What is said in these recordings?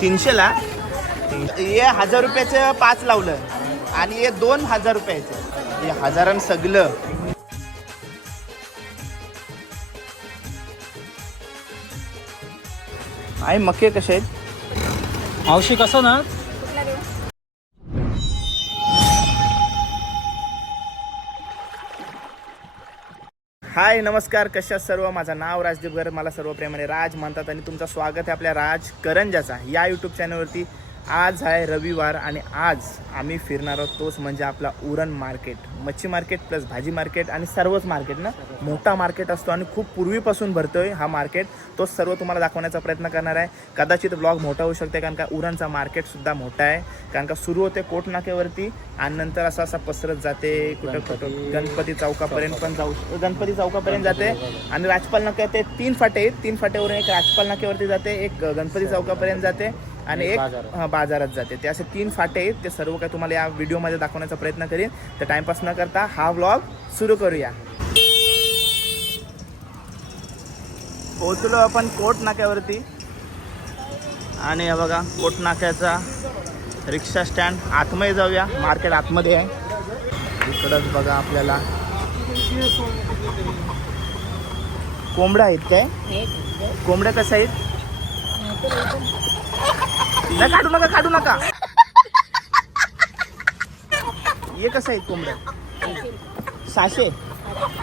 तीनशेला हे हजार रुपयाचं पाच लावलं. आणि हे दोन हजार रुपयाचं. हे हजारानं सगळं. आहे मके कसे आहेत? मावशी कसं ना हाय नमस्कार कशा सर्व? माझं नाव राजदीप गर मला सर्व प्रेमाने राज म्हणतात आणि तुमचं स्वागत आहे आपल्या राज करंजाचा या यूट्यूब चॅनलवरती आज आहे रविवार आणि आज आम्ही फिरणार आहोत तोच म्हणजे आपला उरण मार्केट. मच्छी मार्केट प्लस भाजी मार्केट आणि सर्वच मार्केट ना? मोठा मार्केट असतो आणि खूप पूर्वीपासून भरतो आहे हा मार्केट. तोच सर्व तुम्हाला दाखवण्याचा प्रयत्न करणार आहे. कदाचित ब्लॉग मोठा होऊ शकते कारण का उरणचा मार्केटसुद्धा मोठा आहे. कारण का सुरू होते कोट नाक्यावरती आणि नंतर असा असा पसरत जाते कुठं कुठं गणपती चौकापर्यंत पण जाऊ गणपती चौकापर्यंत जाते आणि राजपाल नाक्या ते तीन फाटे तीन फाटेवरून एक राजपाल नाक्यावरती जाते एक गणपती चौकापर्यंत जाते. आणि एक बाजारात. हा, बाजारात जाते. ते असे तीन फाटे आहेत. ते सर्व काही तुम्हाला या व्हिडिओमध्ये दाखवण्याचा प्रयत्न करीन. तर टाइमपास न करता हा व्लॉग सुरू करूया. पोहोचलो आपण कोट नाक्यावरती. आणि हे बघा कोट नाक्याचा रिक्षा स्टँड आतमध्ये जाऊया. मार्केट आतमध्ये आहे. इकडंच बघा आपल्याला. कोंबड्या आहेत काय? कोंबड्या कशा आहेत? नाही काढू नका काढू नका. हे कसं आहे कोंबड्या सहाशे?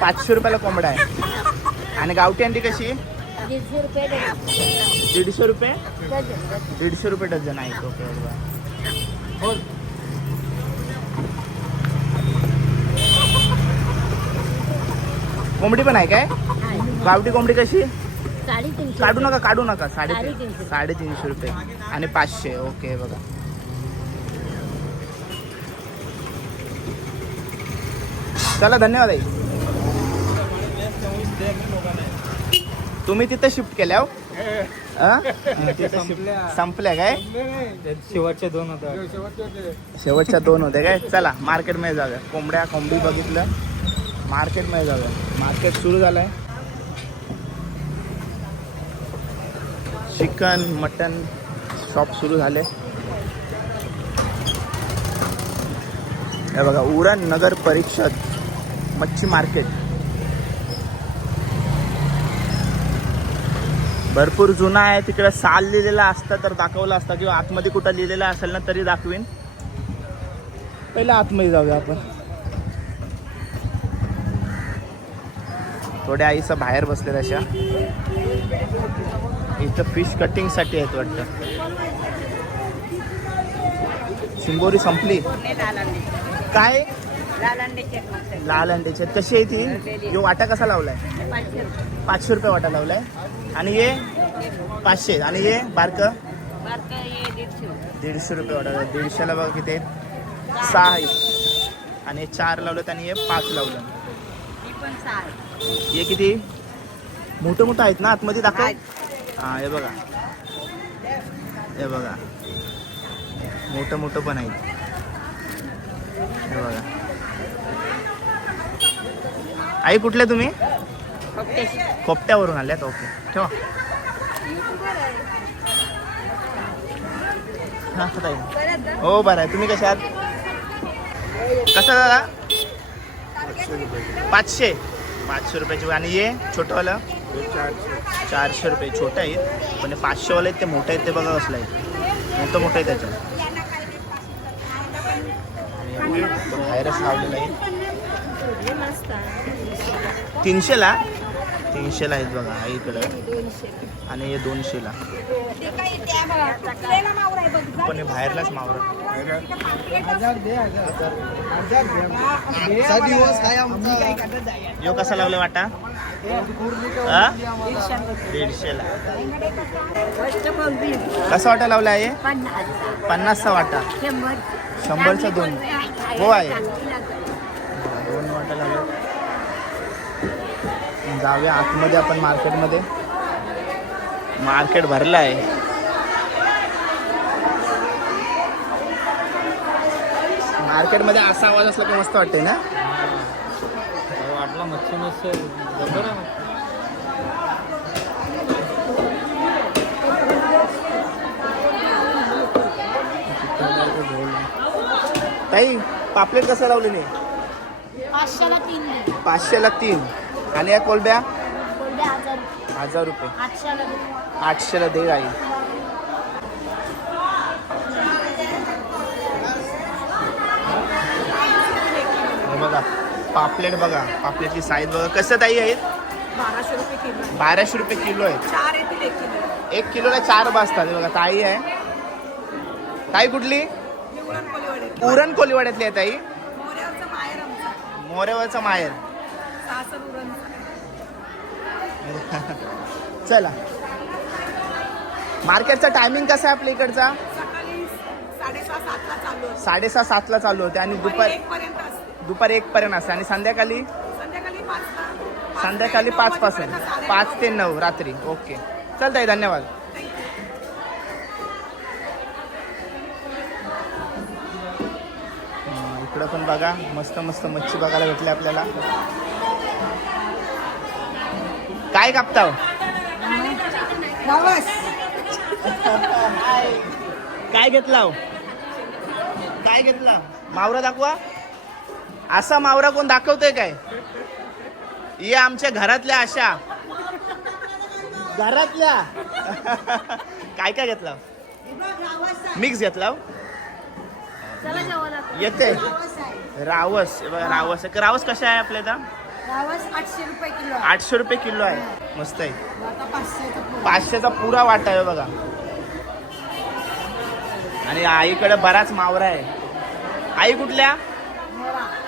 पाचशे रुपयाला कोंबडा आहे. आणि गावठी अंडी कशी? दीडशे रुपये. दीडशे रुपये? डझन, आहे ओके कोंबडी पण आहे काय. गावठी कोंबडी कशी? साडेतीनशे काढू. नका काढू नका. साडे साडेतीनशे. साडेतीनशे रुपये. आणि पाचशे ओके बघा. चला धन्यवाद आई. तुम्ही तिथं शिफ्ट केल्या हो? हा? संपल्या काय? शेवटचे दोन होता शेवटच्या दोन होते काय? चला मार्केटमध्ये जाऊया. कोंबड्या कोंबडी बघितलं. मार्केटमध्ये जाऊया. मार्केट सुरू झालंय. चिकन मटन शॉप सुरू झाले. हे बघा उरण नगर परिषद मच्छी मार्केट. भरपूर जुना आहे तिकडे साल लिहिलेला असतं तर दाखवलं असतं किंवा आतमध्ये कुठं लिहिलेलं असेल ना तरी दाखवीन. पहिला आतमध्ये जाऊया आपण. थोड्या आईचं बाहेर बसले अशा. इथं फिश कटिंगसाठी आहेत वाटतं. शिंगोरी संपली. काय? लाल अंड्याचे आहेत. कशी आहे ती? यो वाटा कसा लावलाय? पाचशे रुपये. वाटा लावलाय. आणि ये? पाचशे. आणि ये? बारक? दीडशे रुपये. वाटा. दीडशेला बघा किती आहेत. सहा आहेत. आणि हे चार लावलं आणि हे पाच लावलं. हे किती? मोठं मोठं आहेत ना? आतमध्ये दाखव. हा हे बघा. हे बघा. मोठं मोठं पण आहे हे बघा. आई कुठले तुम्ही? कोपट्यावरून आल्यात. ओके. ठेवा. हा ताई. हो बरं आहे. तुम्ही कशा आहात? कसं दादा? पाचशे. पाचशे रुपयाची आणि ये छोटंवालं चारशे रुपये. छोटे आहेत पण पाचशेवाले आहेत ते मोठे आहेत ते बघा कसलं आहे मोठं मोठं आहे त्याच्यात बाहेरच लावलेलं आहे. तीनशेला? तीनशेला आहेत बघा हा इकडं. आणि हे दोनशेला. पण हे बाहेरलाच मावर. यो कसा लावला वाटा? दीडशेला. कसा वाटा लावला आहे? पन्नासचा वाटा. शंभरचा दोन. हो आहे. दोन वाटा लावले. जाऊया आतमध्ये आपण मार्केटमध्ये. मार्केट भरलं आहे मार्केटमध्ये असा आवाज असला की मस्त वाटते ना? वाटलं आपला मच्छी मस्त जबर आहे. ताई पापलेट कसं लावलेली पाचशेला तीन दे. पाचशेला तीन आणि या कोलब्या कोलबे हजार रुपये. हजार रुपये आठशेला दे. आठशेला दे आई हे बघा पापलेट बघा पापलेटची साईज बघा. कसं ताई आहेत बाराशे रुपये किलो बाराशे रुपये किलो आहेत एक किलो. एक किलोला चार बसतात. बघा ताई आहे. ताई कुठली? उरण कोलीवाड्यातली आहे ताई. मोरेवरचा माहेर चला. मार्केटचा टायमिंग कसा आहे आपल्या इकडचा? साडेसहा सातला चालू होते. आणि दुपार दुपारी एक पर्यंत असते. आणि संध्याकाळी? संध्याकाळी पाच पासून. पाच ते नऊ रात्री. ओके. चालतंय धन्यवाद. इकडं पण बघा. मस्त मस्त मच्छी बघायला भेटली आपल्याला. काय कापताव काय घेतला हो? काय घेतला? मावरा दाखवा. असा मावरा कोण दाखवतोय काय? ये आमच्या घरातल्या अशा. घरातल्या? काय काय घेतला? मिक्स घेतला. येते. रावस रावस. रावस. कशा आहे आपल्या इथं? रावस आठशे रुपये किलो आठशे रुपये किलो आहे. मस्त आहे. पाचशेचा पुरा वाटा आहे बघा. आणि आईकडे बराच मावरा आहे. आई कुठल्या?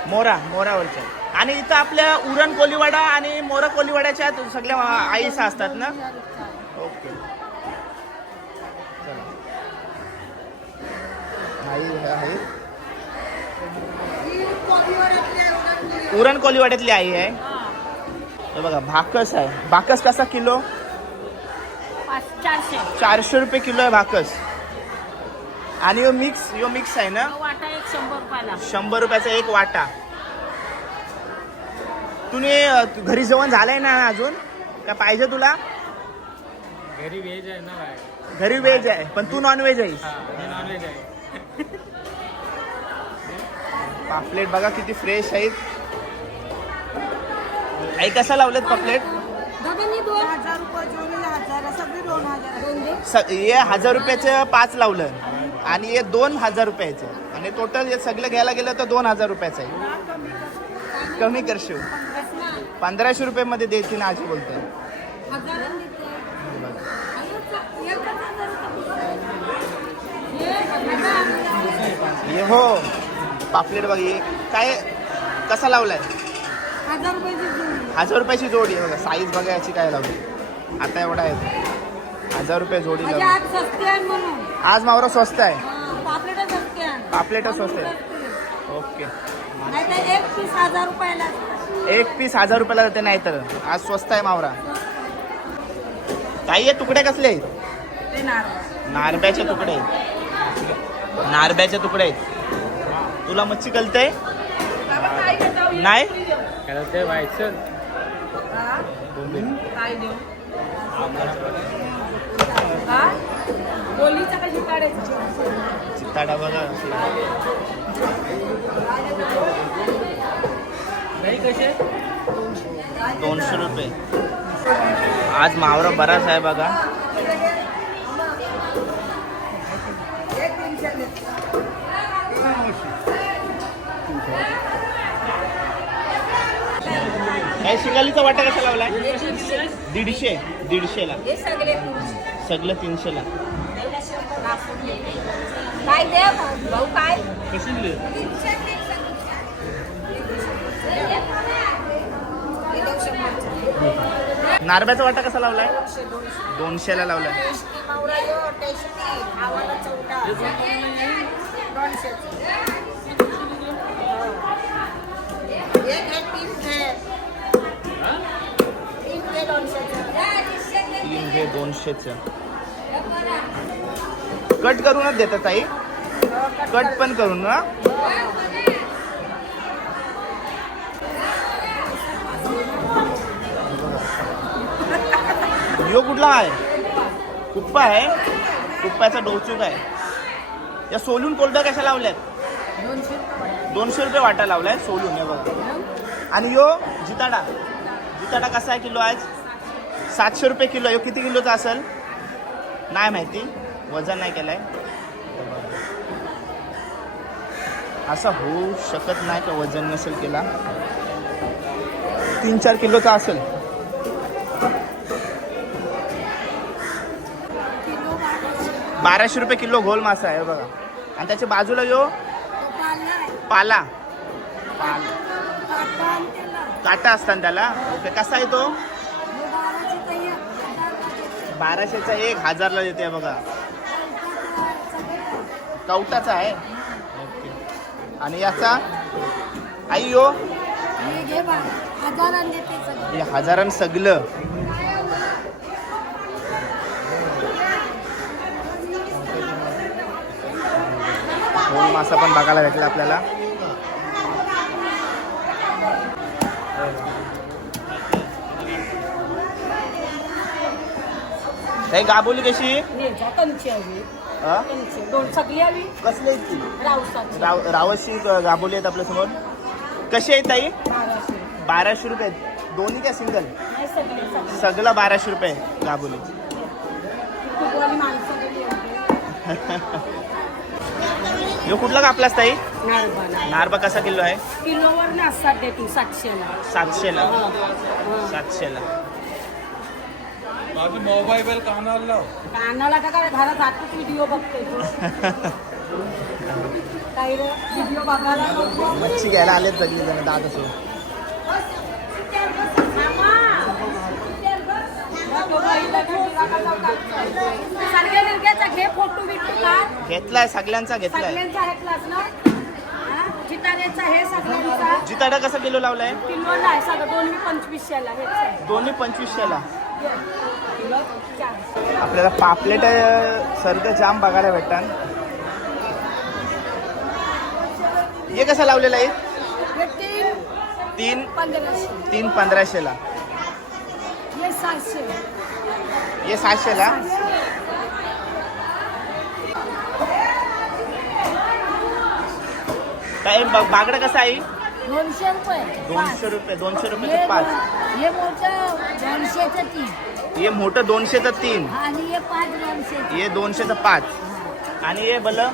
मोरा मोरावरच्या आणि इथं आपल्या उरण कोलीवाडा आणि मोरा कोलीवाड्याच्या सगळ्या आईस असतात ना? ओके. उरण कोलीवाड्यातली आई आहे. बघा भाकस आहे. भाकस कसा किलो? चारशे. चारशे रुपये किलो आहे भाकस. आणि यो मिक्स यो मिक्स आहे ना? तो वाटा एक शंभर रुपयाला. शंभर रुपयाचा एक वाटा. तुम्ही घरी जेवण झालंय ना अजून? का पाहिजे तुला? घरी व्हेज आहे ना घरी व्हेज आहे. पण तू नॉन व्हेज आहेस. हा मी नॉनव्हेज आहे. पापलेट बघा किती फ्रेश आहेत. आई कसा लावलेत पापलेट? दादांनी दोन. हजार रुपये जोडीला हजार सगळे दोन हजार दोन दे स- हे हजार रुपयाचं पाच लावलं. आणि हे दोन हजार रुपयाचं. आणि टोटल हे सगळं घ्यायला गेलं तर दोन हजार रुपयाचं आहे. कमी करशील. पंधराशे रुपये मध्ये देतील आजी बोलतोय. हे हो पापलेट बघ काय कसा लावलाय? हजार रुपयाची जोडी. हजार रुपयाची जोडी आहे बघा साईज बघा याची काय लावली. आता एवढा आहे. हजार रुपये जोडी म्हणजे आज सस्ते आहे म्हणून. आज मावरा स्वस्त आहे. पापलेट सस्ते आहे. पापलेट स्वस्त आहे. ओके. नाही तर एक पीस हजार रुपयाला एक पीस हजार रुपयाला जाते नाही तर आज स्वस्त आहे मावरा. काही आहे तुकडे कसले आहेत? ते नारळ. नारब्याचे तुकडे. आहेत नारब्याचे तुकडे आहेत. तुला मच्छी कळते नाही? काय ते बाय काय देऊ? बोलीचा कशी काढायचं चित्ताडा बघा. नाही कसे? दोनशे रुपये. आज मावरा बराच आहे बघा. काय शिंगालीचा वाटा कसा लावलाय? दीडशे दीडशेला. हे सगळे तीनशेला काय द्या भाऊ काय? कशी नारब्याचा वाटा कसा लावलाय? दोनशेला लावलाय. तीन हे दोनशेच कट करूनच देतात ताई. कट पण करून ना यो कुठला आहे? कुप्पा आहे. कुप्पाचा डोचूक आहे. या सोलून कोलब्या कशा लावल्यात? दोनशे रुपये वाटा लावलाय सोलून हे बघ. आणि यो जिताडा. जिताडा कसा आहे किलो आहे सातशे रुपये किलो आहे. किती किलोचा असेल? नाही माहिती. वजन नाही केलंय. असं होऊ शकत नाही का वजन नसेल केला तीन चार किलोचा असेल. बाराशे रुपये किलो घोल मासा आहे बघा. आणि त्याच्या बाजूला यो. पाला. पाला. काटा असतात त्याला. ओके कसा आहे तो? बाराशेचा एक हजारला देते बघा. कवटाचा आहे. ओके आणि याचा? आई यो हे हजारान सगळं. मासा पण बघायला भेटला आपल्याला. काही गाबोली कशी? हा? दोन सगळी हवी कसली आहेत ती? रावसाची. राव रावशी गाबोली आहेत आपल्यासमोर कशी आहे ताई? बाराशे. रुपये दोन्ही काय सिंगल? नाही सगळे सगळे. सगळं बाराशे रुपये गाबोली. माणसं गेली होती. यो कुठला कापलास ताई? नारबाला नारबा. कसा किलो आहे? किलोवर नाश्ता देते सातशेला. सातशेला. हा, हा. सातशेला. माझं मोबाईल कानाला लाव. कानाला का काय? घरात आतच व्हिडिओ बघतोय. तो. काही व्हिडिओ बघायला. मच्छी घ्यायला आलेत सगळे जण दाद काढ घेतलाय सगळ्यांचा घेतलाय. जिताडा कसा किलो लावलाय? किलोला आहे सगळं दोन्ही पंचवीसशेला दोन्ही पंचवीसशेला. किलो आपल्याला पापलेट सर्द जाम बघायला भेटतात. हे कसा लावलेला आहे? तीन तीन पंधराशे. तीन पंधराशेला. हे सातशे सातशेला काय बागडा कसा आहे? दोनशे रुपये. दोनशे रुपये दोनशे रुपये पाच. हे मोठं दोनशेचं तीन. हे मोठं दोनशेचं तीन आणि हे पाच दोनशे हे दोनशेचं पाच आणि हे भलं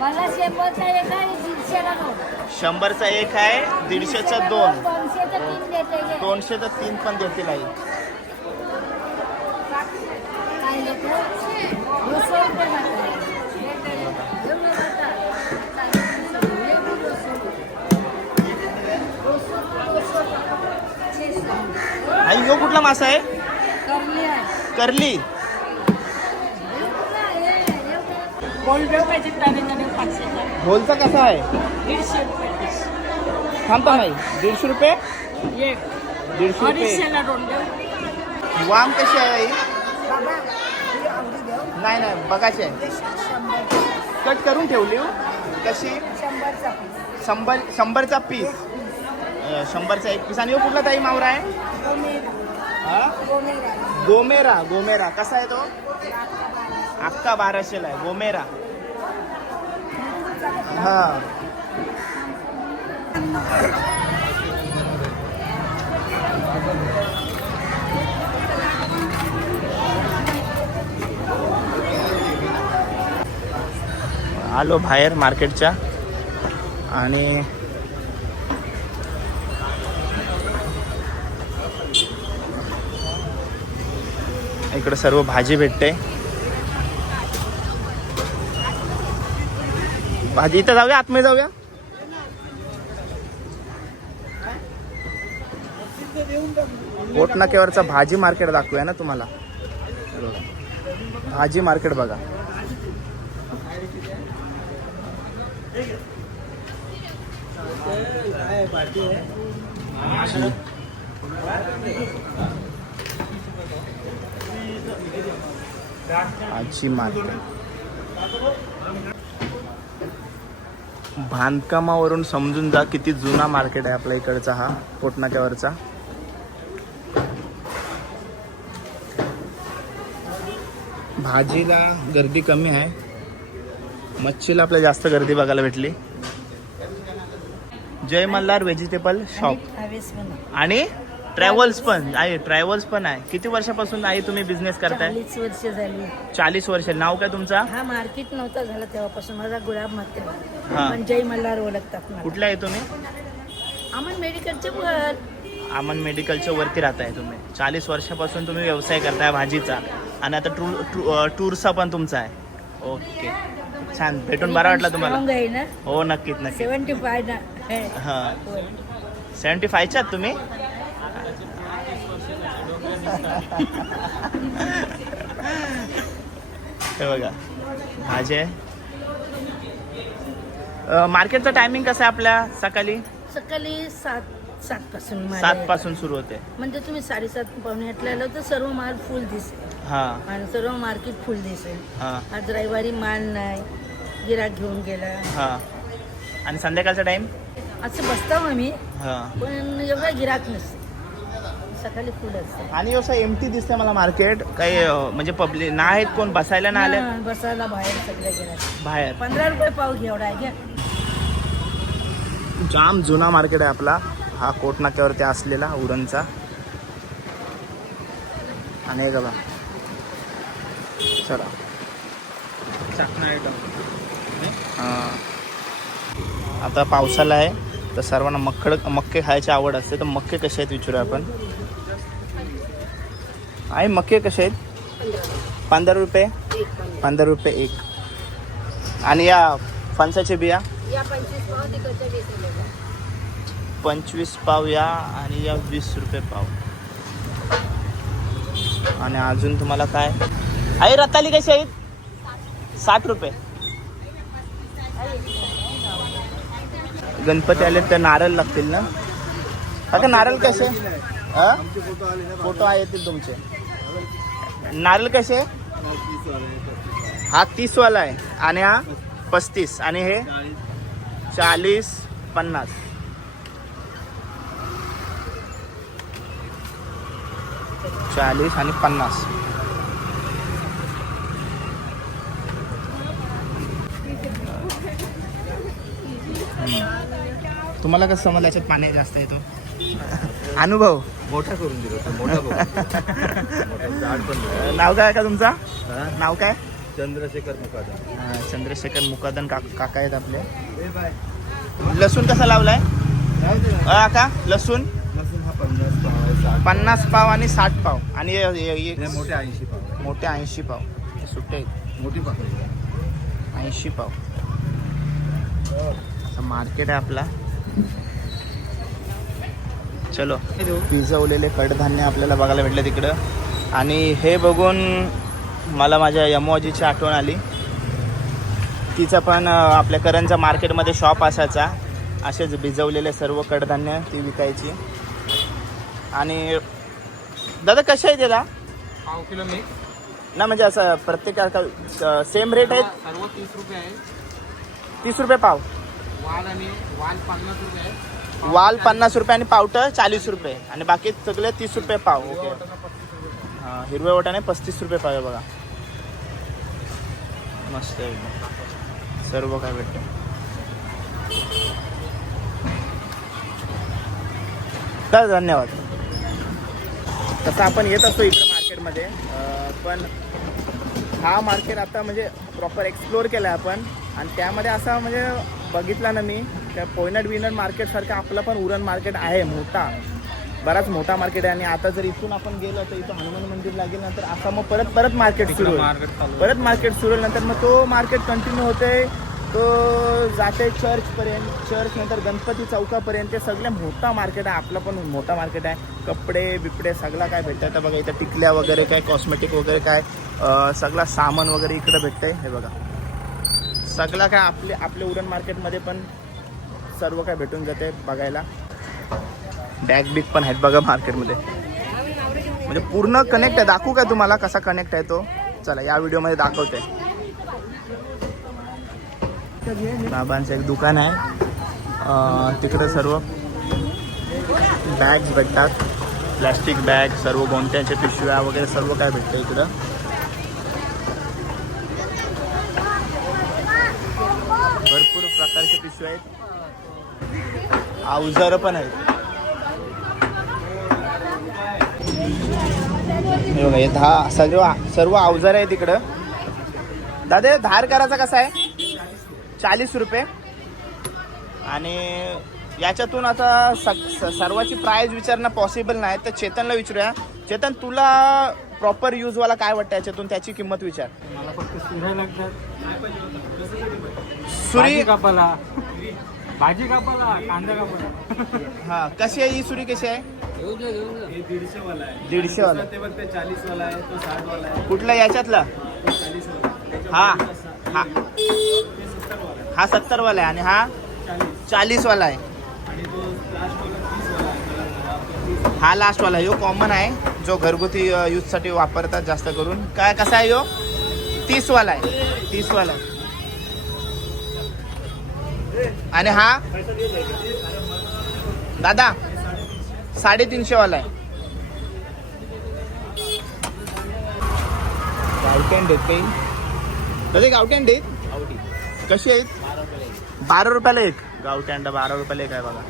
मला शेंबरचा एक आहे दीडशेला दोन शंभरचा एक आहे दीडशेचं दोन दोनशेचं तीन देते हे. दोनशेचं तीन पण देतील आई काय लेकरं? दोनशे रुपये जातात. एवढं जातात. हे बी दोनशे रुपये. दोनशे रुपये, दोनशे रुपये. छेशे. आई यो कुठला मासा आहे करली. ढोलचा कसा आहे? दीडशे थांबता नाही दीडशे रुपये? दीडशे रुपये. देऊ वाम कशी आहे नाही नाही बघायचे आहे. कट करून ठेवली हो. कशी? शंभर शंभरचा पीस. शंभरचा एक पीस. आणि हो, कुठला ताई मावरा आहे? गोमेरा गोमेरा. कसा आहे तो? अख्खा बाराशेला आहे गोमेरा. हा. आलो बाहेर मार्केटच्या. आणि इकडे सर्व भाजी भेटते. भाजी इथं जाऊया आतमध्ये जाऊया. पोटनाक्यावरचा भाजी मार्केट दाखवूया ना तुम्हाला. भाजी मार्केट बघा. भाजी मार्केट बांधकामावरून समजून जा किती जुना मार्केट आहे आपल्या इकडचा हा पोटनाक्यावरचा. भाजीला गर्दी कमी आहे. मच्छीला आपल्याला जास्त गर्दी बघायला भेटली. जय मल्हार व्हेजिटेबल शॉप आणि? ट्रॅव्हल्स पण आहे ट्रॅव्हल्स पण आहे. किती वर्षापासून आहे तुम्ही बिझनेस करताय? चाळीस वर्ष झाली. चाळीस वर्ष. नाव काय तुमचा? हा मार्केट नव्हता झाला तेव्हापासून. माझा गुलाब मते हा. पण जय मल्हार ओळखतात मला. कुठले आहे तुम्ही? आम्ही मेडिकलचे वर. आमन मेडिकलच्या वरती राहताय तुम्ही. चाळीस वर्षापासून तुम्ही व्यवसाय करताय भाजीचा. आणि आता टूर टू- अं, टूरचा पण तुमचा आहे. ओके. छान. भेटून बरा वाटला तुम्हाला? Strong आहे ना? हो नक्कीच नक्कीच. सेव्हन्टी फाय ना हे. सेवन्टी फायच्या आहात तुम्ही? हे बघा. आहे मार्केटचा टायमिंग कसं आहे आपल्या सकाळी? सकाळी सात सात पासून माल सात. पासून सुरू होते. म्हणजे तुम्ही साडेसात पावणे आठला आलो तर सर्व माल फुल दिसेल. हां. आणि सर्व मार्केट फुल दिसेल. हां. आज रविवारी माल नाही. गिराक घेऊन गेला. हां. आणि संध्याकाळचा टाईम असं बसतो आम्ही. हां. पण एवढा गिराक नसते. सकाळी फुल असते. आणि असं एमटी दिसतंय मला मार्केट काही अं, म्हणजे पब्लिक ना आहेत कोण बसायला ना आले हा, बसायला बाहेर सगळ्या गिराक बाहेर. पंधरा रुपये पाव घेवडा आहे घ्या जाम जुना मार्केट आहे आपला. हा कोट नाक्यावरती असलेला उरणचा. आणि हे बघा. चला. हां. आता पावसाला आहे तर सर्वांना मक्कड मक्के खायची आवड असते तर मक्के कसे आहेत विचारूया आपण? आहे मक्के कसे आहेत? पंधरा रुपये? पंधरा रुपये एक. आणि या फणसाचे बिया? पंचवीस पाव या आणि या वीस रुपये पाव. आणि अजून तुम्हाला काय? आई रताली कशी आहेत? साठ रुपये. गणपती आले तर नारळ लागतील ना? काका नारळ कसे? फोटो आहेत तुमचे. नारळ कसे? हा तीस वाला आहे. आणि हा पस्तीस. आणि हे? चाळीस पन्नास. चाळीस आणि पन्नास. तुम्हाला कसं समजलं? याच्यात पाणी जास्त येतो. अनुभव. मोठा करून दिला मोठा बघ झाड पण नाव काय का तुमचा? नाव काय? चंद्रशेखर मुकादम. अं, चंद्रशेखर मुकादन काका आहेत आपले. लसूण कसा लावलाय? अं, का लसूण? लसूण हा पन्नास पाव आहे साठ पन्नास पाव आणि साठ पाव. आणि हे- हे- हे- हे मोठे ऐंशी पाव. आहे. मोठे ऐंशी पाव. हे सुट्टे आहेत. मोठी पाव ऐंशी पाव. असं मार्केट आहे आपला. चलो. भिजवलेले कडधान्य आपल्याला बघायला भेटले तिकडं. आणि हे बघून मला माझ्या यमोजीची आठवण आली. तिचा पण आपल्या करंजा मार्केटमध्ये शॉप असायचा. असेच भिजवलेले सर्व कडधान्य ती विकायची. आणि दादा कसे आहे त्याला पाव किलो मिक्स ना म्हणजे असं प्रत्येक सेम रेट आहेत? सर्व तीस रुपये आहे. तीस रुपये पाव. वाल आणि वाल पन्नास रुपये आहे. वाल पन्नास रुपये आणि पावटं चाळीस रुपये. आणि बाकी सगळे तीस रुपये पाव. ओके. हां हिरव्या वाटाणे पस्तीस रुपये पाव बघा. मस्त आहे. एकदम सर्व काय भेटतं. तर धन्यवाद. तसं आपण येत असतो इकडे मार्केटमध्ये. पण हा मार्केट आता म्हणजे प्रॉपर एक्सप्लोअर केला आहे आपण. आणि त्यामध्ये असा म्हणजे बघितला ना मी त्या पोयनट विनट मार्केटसारखं आपलं पण उरण मार्केट आहे मोठा. बराच मोठा मार्केट आहे आणि आता जर इथून आपण गेलो तर इथं हनुमान मंदिर लागेल नंतर असा मग परत परत मार्केट सुरू परत मार्केट सुरू नंतर मग तो मार्केट कंटिन्यू होते तो जाते चर्चपर्यंत चर्च नंतर गणपती चौकापर्यंत. ते सगळे मोठा मार्केट आहे आपला पण मोठा मार्केट आहे. कपडे बिपडे सगळा काय भेटतं आता बघा इथं टिकल्या वगैरे काय कॉस्मेटिक वगैरे काय सगळा सामान वगैरे इकडं भेटतंय. हे बघा. सगळा काय आपले आपले उरण मार्केटमध्ये पण सर्व काय भेटून जाते बघायला. बॅग बिग पण आहेत बघा मार्केटमध्ये म्हणजे पूर्ण कनेक्ट आहे. दाखवू काय तुम्हाला कसा कनेक्ट आहे तो? चला या व्हिडिओमध्ये दाखवते. बाबांचं एक दुकान आहे. तिकडे सर्व बॅग्स भेटतात. प्लॅस्टिक बॅग सर्व गोंट्याच्या पिशव्या वगैरे सर्व काय भेटतं इकडं. भरपूर प्रकारचे पिशव्या आहेत. अवजार पण आहेत. बघा हे दहा सर्व सर्व अवजार आहे तिकडं दादा धार करायचा कसा आहे? चाळीस रुपये. आणि याच्यातून आता स- सर्वाची प्राइस विचारणं पॉसिबल नाही. तर चेतनला विचारूया. चेतन तुला प्रॉपर यूजवाला काय वाटतं याच्यातून? त्याची किंमत विचार. मला फक्त सुरी कापाला भाजी कापाला कांदा कापाला हा कशी आहे ही सुरी कशी आहे? दीडशे वाला कुठला याच्यातला? हा हा. हा सत्तर वाला आहे आणि हा चाळीस वाला आहे. हा लास्ट वाला यो कॉमन आहे. जो घरगुती यूजसाठी वापरतात जास्त करून. काय कसा आहे यो? तीस वाला आहे. तीस वाला आहे आणि हा? दादा साडेतीनशे वाला आहे गावठ्यान देत काही? दादा गावठ्यान देत कशी आहेत? बारा रुपयाला एक. गावठी अंडा बारा रुपयाला एक आहे बघा.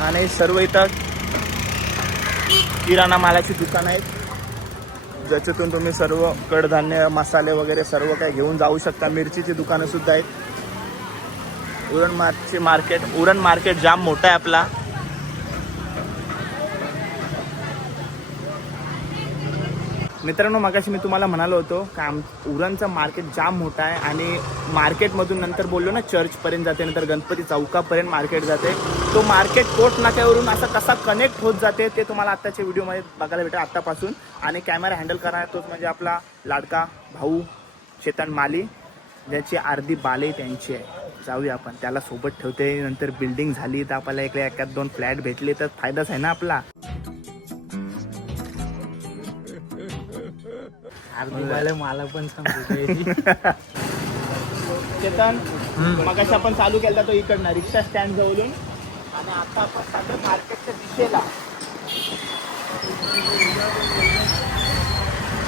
आणि सर्व इथं किराणा मालाची दुकान आहेत. ज्याच्यातून तुम्ही सर्व कडधान्य मसाले वगैरे सर्व काही घेऊन जाऊ शकता. मिरचीची दुकानं सुद्धा आहेत. उरण मार्कचे मार्केट उरण मार्केट जाम मोठा आहे आपला. मित्रांनो मगाशी मी तुम्हाला म्हणालो होतो का आम उरणचं मार्केट जाम मोठं आहे आणि मार्केटमधून नंतर बोललो ना चर्चपर्यंत जाते नंतर गणपती चौकापर्यंत मार्केट जाते. तो मार्केट कोट नाक्यावरून असा कसा कनेक्ट होत जाते ते तुम्हाला आत्ताच्या व्हिडिओमध्ये बघायला भेटेल आत्तापासून. आणि कॅमेरा हँडल करणार तोच म्हणजे आपला लाडका भाऊ चेतन माली. ज्याची अर्धी बाले त्यांची आहे. जाऊया आपण त्याला सोबत ठेवते. नंतर बिल्डिंग झाली तर आपल्याला इकडे एकात दोन फ्लॅट भेटले तर फायदाच आहे ना आपला. मला पण चेतन मगाशी आपण चालू केला तो इकडनं रिक्षा स्टँड जवळून. आणि आता आपण चाललो मार्केटच्या दिशेला.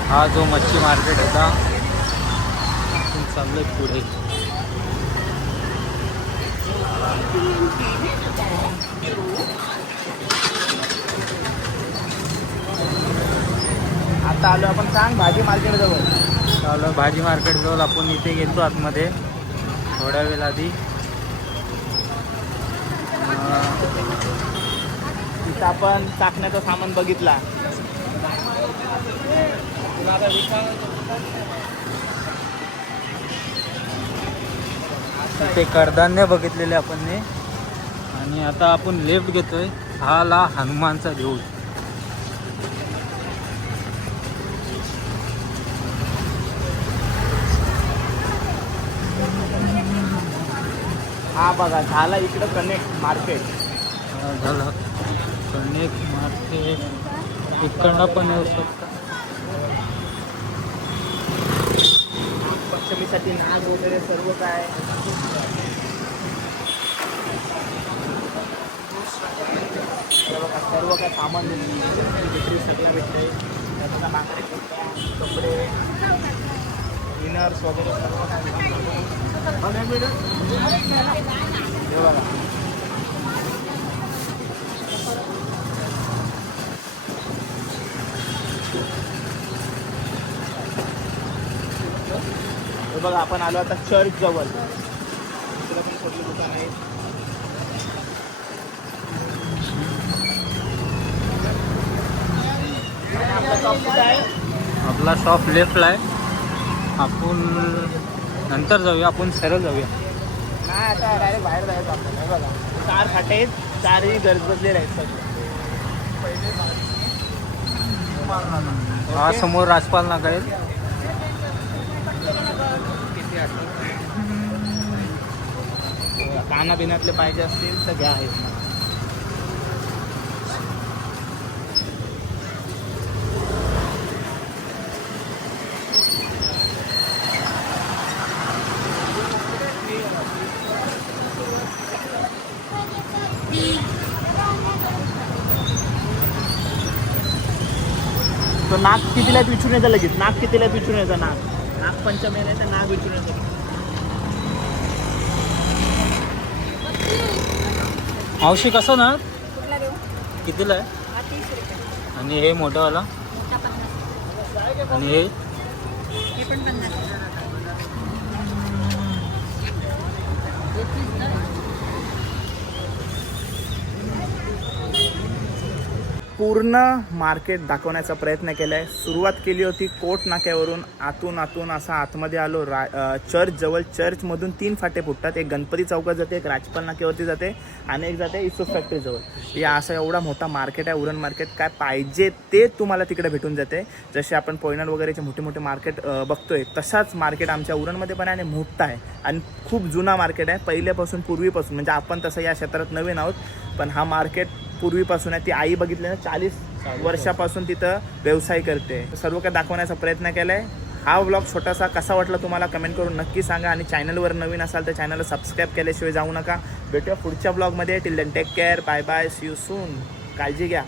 हा जो मच्छी मार्केट होता चाललोय पुढे. आता आलो आपण सांग भाजी मार्केट जवळ. चालू भाजी मार्केट जवळ आपण इथे गेलो आतमध्ये थोड्या वेळ आधी. तिथं आपण चाकण्याचं सामान बघितला. तिथे कडधान्य बघितलेले आपण ने. आणि आता आपण लेफ्ट घेतोय. हा ला हनुमानचा देऊळ. हा बघा झाला इकडं कनेक्ट मार्केट झाला. कनेक्ट मार्केट इकडनं पण येऊ शकता. पक्षमीसाठी नाग वगैरे सर्व काय? सर्व काय सामान भेटते सगळं भेटते कपडे इनर्स वगैरे सर्व काय बघा हे बघा आपण आलो आता चर्च जवळ. पण दुकान आहे आपला शॉप लेफ्टला आहे. आपण नंतर जाऊया आपण सरळ जाऊया. नाही आता डायरेक्ट बाहेर जायचं आपल्याला हे बघा. चार आहेत चारही गरजलेले आहेत सगळे. हा समोर राजपाल नाका आहे काना बिनातले पाहिजे असतील तर घ्या आहेत कितीला विचारून येतं लगेच? नाग कितीला विचारून येतं नाग? नाग पंचमी तर नाग विचारून येतं. मावशी कसं ना कितीला आहे? आणि हे मोठंवाला आणि हे? हे पण पन्नास. पूर्ण मार्केट दाखवण्याचा प्रयत्न केला आहे सुरुवात केली होती कोट नाक्यावरून. आतून आतून असा आतमध्ये आलो. रा चर्च जवळ चर्चमधून तीन फाटे फुटतात. एक गणपती चौकात जाते एक राजपाल नाक्यावरती जाते आणि एक जाते इसूफ फॅक्टरीजवळ या असा एवढा मोठा मार्केट आहे उरण मार्केट. काय पाहिजे ते तुम्हाला तिकडे भेटून जाते. जसे आपण पोयनाड वगैरेचे मोठे मोठे मार्केट बघतोय तसाच मार्केट आमच्या उरणमध्ये पण आहे आणि मोठा आहे. आणि खूप जुना मार्केट आहे. पहिल्यापासून पूर्वीपासून. म्हणजे आपण तसं या क्षेत्रात नवीन आहोत पण हा मार्केट पूर्वीपासून आहे. ती आई बघितली ना चाळीस वर्षापासून तिथं व्यवसाय करते. सर्व काही दाखवण्याचा प्रयत्न केलाय. हा व्लॉग छोटासा कसा वाटला तुम्हाला कमेंट करून नक्की सांगा आणि चॅनलवर नवीन असाल तर चॅनलला सबस्क्राईब केल्याशिवाय जाऊ नका. भेटूया पुढच्या ब्लॉगमध्ये till then take care bye bye see you soon काळजी घ्या.